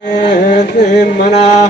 Mana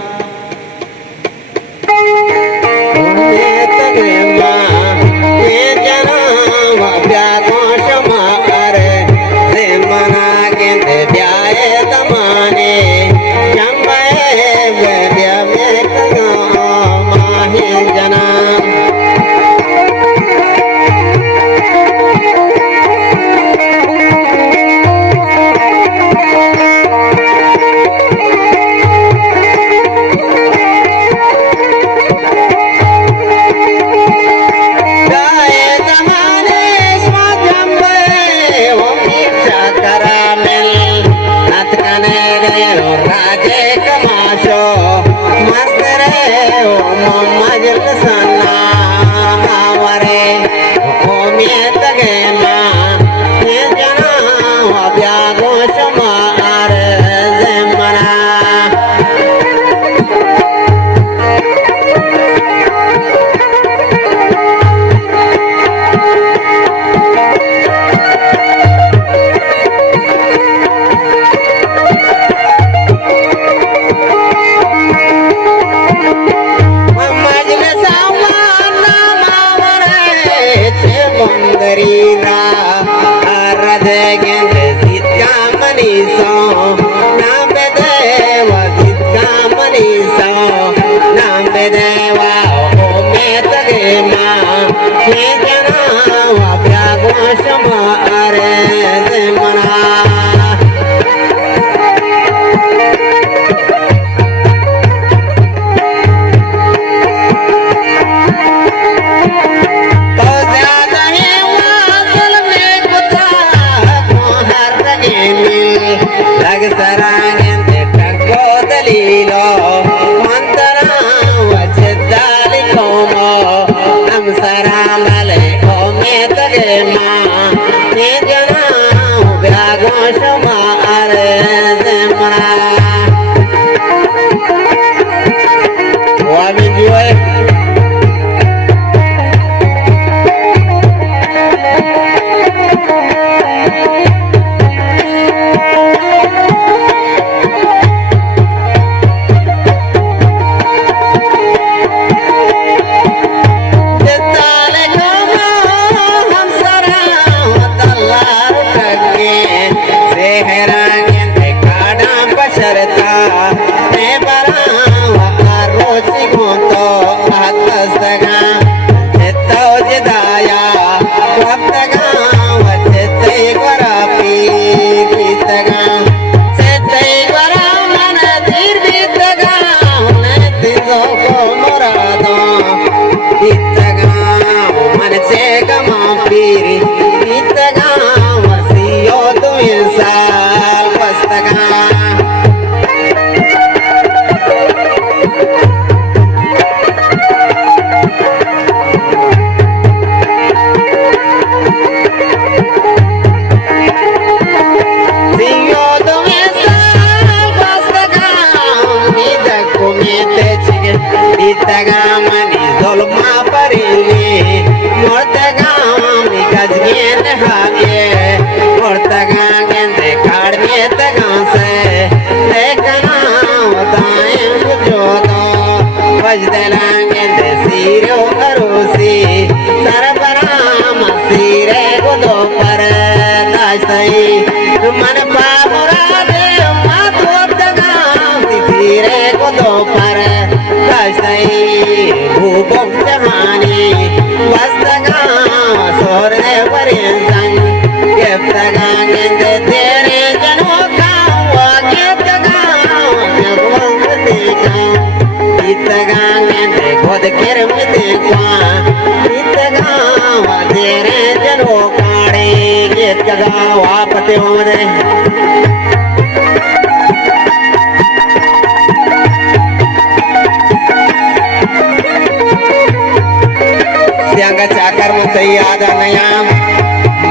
Siangga cakar menteri ada nayam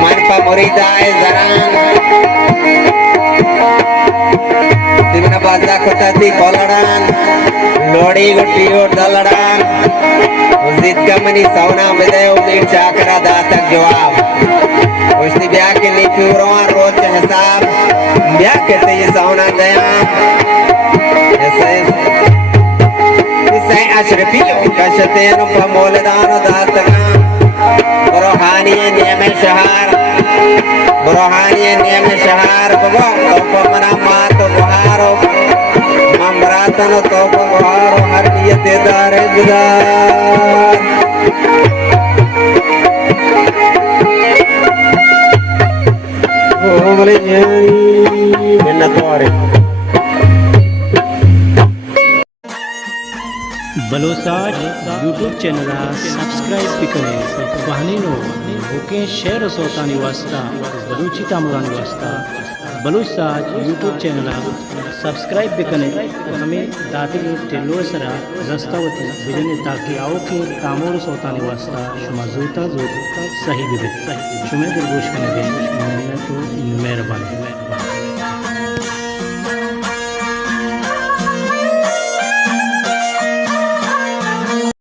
manpa muridai zaran dimana baza kotati kolaran lodi gutti or dalaran uzid kamani sauna bede umir cakara datak jawab उसने ब्याह के लिए क्यों रोज हिसाब ब्याह कहते ये साउना दया श्रपियो कशतेन पमोलदान दातका बरोहानिये नियम शहर बरोहानिये नियम शहर बगो तोपमना मात गुहारो ममरातन तोप गुहारो हरिये तेदारे गुदार ओ बोले मिन्नतोरे बलोसाज यूट्यूब चॅनलला सबस्क्राईब पिकने बहाणीनो ओके शेअर सोतानी वाजता बलूची तामुरानी वाजता बलोसाज यूट्यूब चॅनलला सबस्क्राईब पिकने हमें दादी टेलो सरा रस्तावती बिजने ताकि आओ के तामोर सोतानी वाजता शुमा जोता जोत सही बिबे शुमे गुरगोश कने दे तो मेहरबानी